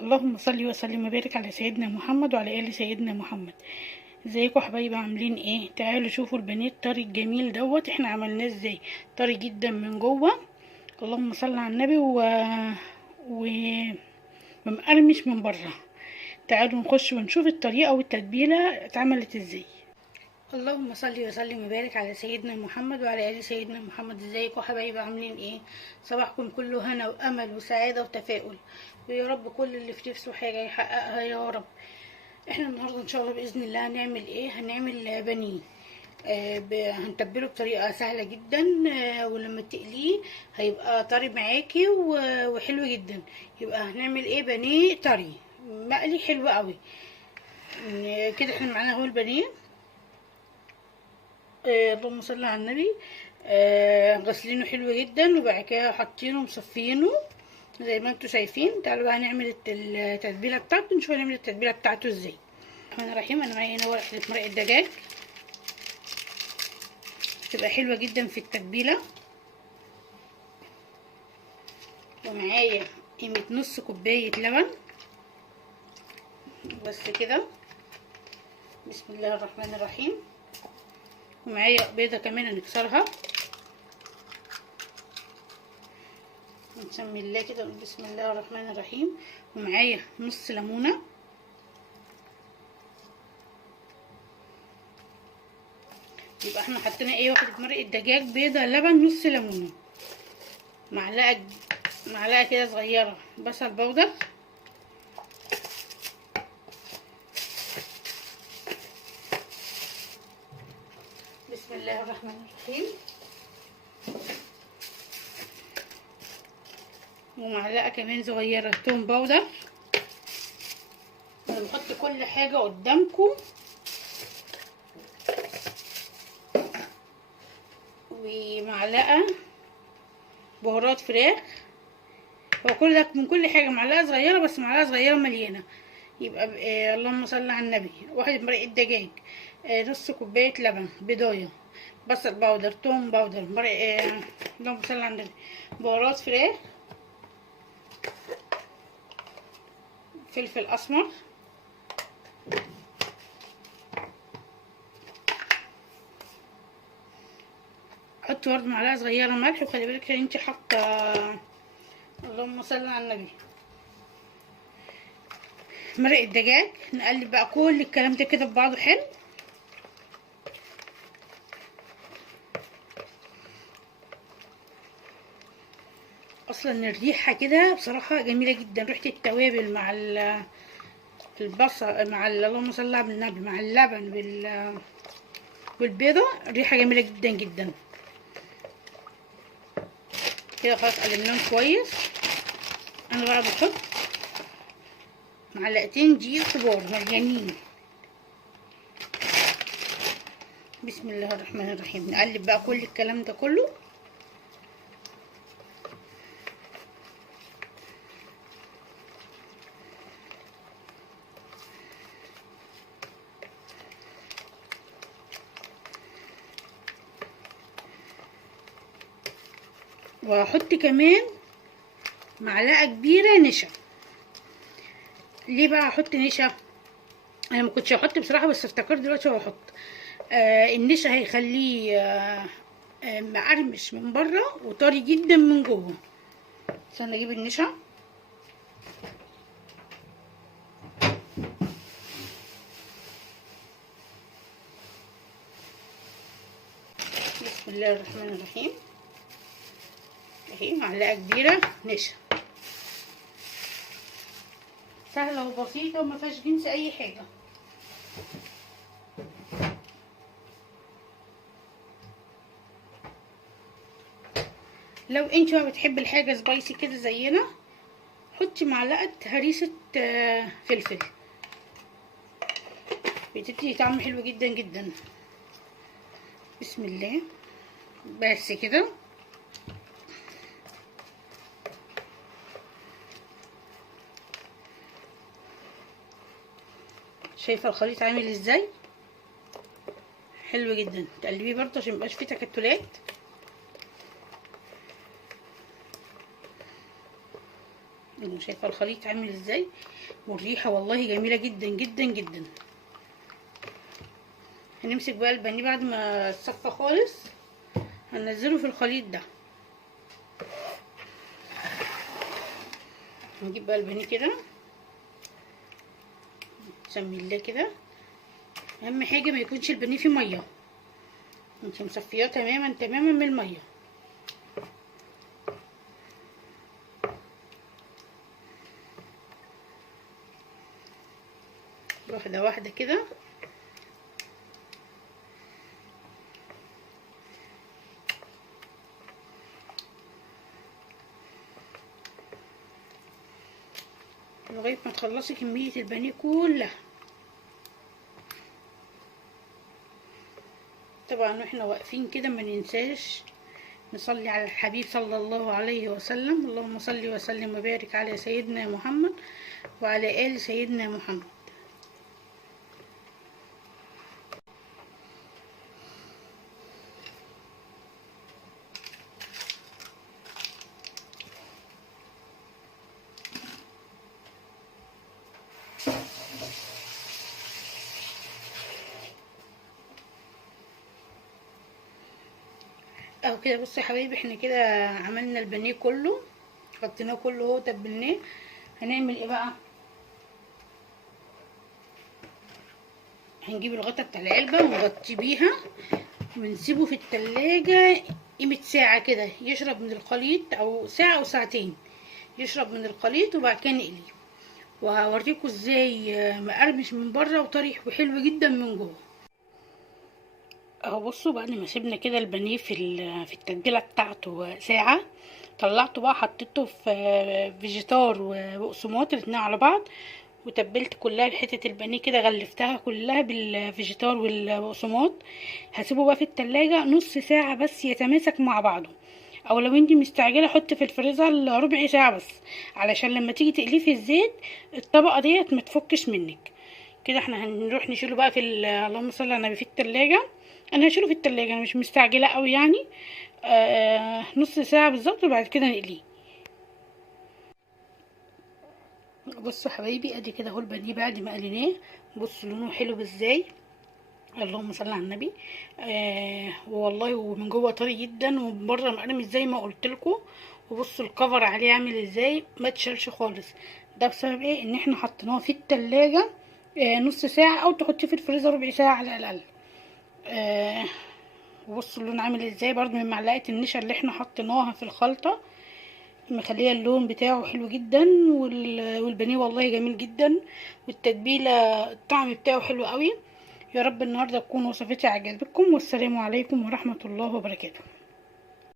اللهم صل وسلم وبارك على سيدنا محمد وعلى ال سيدنا محمد. ازيكم حبايبي، عاملين ايه؟ تعالوا شوفوا البانيه الطري الجميل دوت احنا عملناه ازاي. طري جدا من جوه، اللهم صل على النبي، و... ومقرمش من بره. تعالوا نخش ونشوف الطريقه والتتبيله اتعملت ازاي. اللهم صل وسلم وبارك على سيدنا محمد وعلى ال سيدنا محمد. ازيكم حبايبي، عاملين ايه؟ صباحكم كله هنا وامل وسعاده وتفاؤل، ويا رب كل اللي في نفسه حاجه يحققها يا رب. احنا النهارده ان شاء الله باذن الله هنعمل ايه؟ هنعمل بانيه. هنتبله بطريقه سهله جدا، ولما تقليه هيبقى طري معاكي وحلو جدا. يبقى هنعمل ايه؟ بانيه طري مقلي حلو قوي. كده احنا معانا اهو البانيه. اللهم صل على النبي. غسلينه حلو جدا، وبعد كده حاطينه مصفينه زي ما انتوا شايفين. تعالوا بقى نعمل التتبيله بتاعته، نشوف هنعمل التتبيله بتاعته ازاي. الرحمن الرحيم. انا معايا هنا ورقه مرق الدجاج، تبقى حلوه جدا في التتبيله. ومعايا قيمه نص كوبايه لبن بس كده. بسم الله الرحمن الرحيم. ومعايا بيضه كمان هنكسرها، نسمي الله كده، بسم الله الرحمن الرحيم. ومعايا نص ليمونه، يبقى احنا حطينا ايه؟ واحده مرق الدجاج، بيضه، لبن، نص ليمونه، معلقه كده صغيره بصل بودر، بسم الله الرحمن الرحيم. ومعلقه كمان صغيره توم باودر. انا بحط كل حاجه قدامكم. ومعلقه بهارات فراخ. هو كل ده من كل حاجه معلقه صغيره، بس معلقه صغيره مليانه. يبقى اللهم صل على النبي. واحد مرق الدجاج، نص كوبايه لبن، بضايه، بصل باودر، توم باودر، مرق اللهم صل على النبي، بهارات فراخ، فلفل اسمر، حط برضه معلقه صغيره ملح. وخلي بالك انت حاطه، اللهم صل على النبي، مرق الدجاج. نقلب بقى كل الكلام ده كده ببعضه حلو. اصلا الريحه كده بصراحه جميله جدا، ريحه التوابل مع البصل، مع اللهم صل على النبي، مع اللبن والبيضه، الريحه جميله جدا جدا. كده خلاص قلبناهم كويس. انا بقى بحط معلقتين دقيق كبار مليانين، بسم الله الرحمن الرحيم. نقلب بقى كل الكلام ده كله. وهحط كمان معلقه كبيره نشا. ليه بقى هحط نشا؟ انا ما كنتش هحط بصراحه، بس افتكرت دلوقتي هحط. النشا هيخليه مقرمش من بره وطري جدا من جوه. استنى اجيب النشا. بسم الله الرحمن الرحيم. اهي معلقه كبيره نشا، سهله وبسيطه وما فيهاش جنس اي حاجه. لو انت بقى بتحبي الحاجه سبايسي كده زينا، حطي معلقه هريسه فلفل، بتدي طعم حلو جدا جدا. بسم الله. بس كده. شايفه الخليط عامل ازاي؟ حلو جدا. تقلبيه برضه عشان ميبقاش فيه تكتلات. شايفه الخليط عامل ازاي، والريحه والله جميله جدا جدا جدا. هنمسك بقى البانيه بعد ما تصفى خالص، هننزله في الخليط ده. نجيب بقى البانيه كده، بسم الله كده. اهم حاجه ما يكونش البانيه فيه ميه، انت مصفياه تماما تماما من الميه. واحده واحده كده. لغايه ما تخلصي كميه البانيه كلها. طبعا واحنا واقفين كده ما ننساش نصلي على الحبيب صلى الله عليه وسلم. اللهم صل وسلم وبارك على سيدنا محمد وعلى آل سيدنا محمد. اهو كده بصوا يا حبايبي، احنا كده عملنا البانيه كله، حطيناه كله اهو، تبلناه. هنعمل ايه بقى؟ هنجيب الغطا بتاع العلبه ونغطي بيها ونسيبه في التلاجة قيمة ساعة كده، يشرب من الخليط، او ساعة او ساعتين يشرب من الخليط، وبعد كده نقليه. وهوريكم ازاي مقرمش من بره وطري وحلو جدا من جوه. اهو بصوا، بعد ما سيبنا كده البانيه في التتبيله بتاعته ساعه، طلعته بقى، حطيته في فيجيتار وبقسماط الاتنين على بعض، وتبلت كلها حته البانيه كده، غلفتها كلها بالفيجيتار والبقسماط. هسيبه بقى في التلاجة نص ساعه بس يتماسك مع بعضه، او لو انتي مستعجله حطي في الفريزر ربع ساعه بس، علشان لما تيجي تقليه في الزيت الطبقه ديت ما تفكش منك. كده احنا هنروح نشيله بقى اللهم صل على النبي في التلاجة. انا هشيله في التلاجة، انا مش مستعجله قوي يعني. نص ساعه بالظبط وبعد كده نقليه. بصوا حبايبي، ادي كده اهو البانيه بعد ما قليناه. بصوا لونه حلو ازاي، اللهم صل على النبي. والله ومن جوه طري جدا، ومن بره مقرمش زي ما قلت لكم. وبصوا الكفر عليه عامل ازاي، ما اتشالش خالص. ده بسبب ايه؟ ان احنا حطيناه في التلاجة نص ساعه، او تحطيه في الفريزر ربع ساعه على الاقل. وبصوا اللون عامل ازاي برضو من معلقه النشا اللي احنا حطيناها في الخلطه، مخليه اللون بتاعه حلو جدا. والبانيه والله جميل جدا، والتتبيله الطعم بتاعه حلو قوي. يا رب النهارده تكون وصفتي عجبتكم، والسلام عليكم ورحمه الله وبركاته.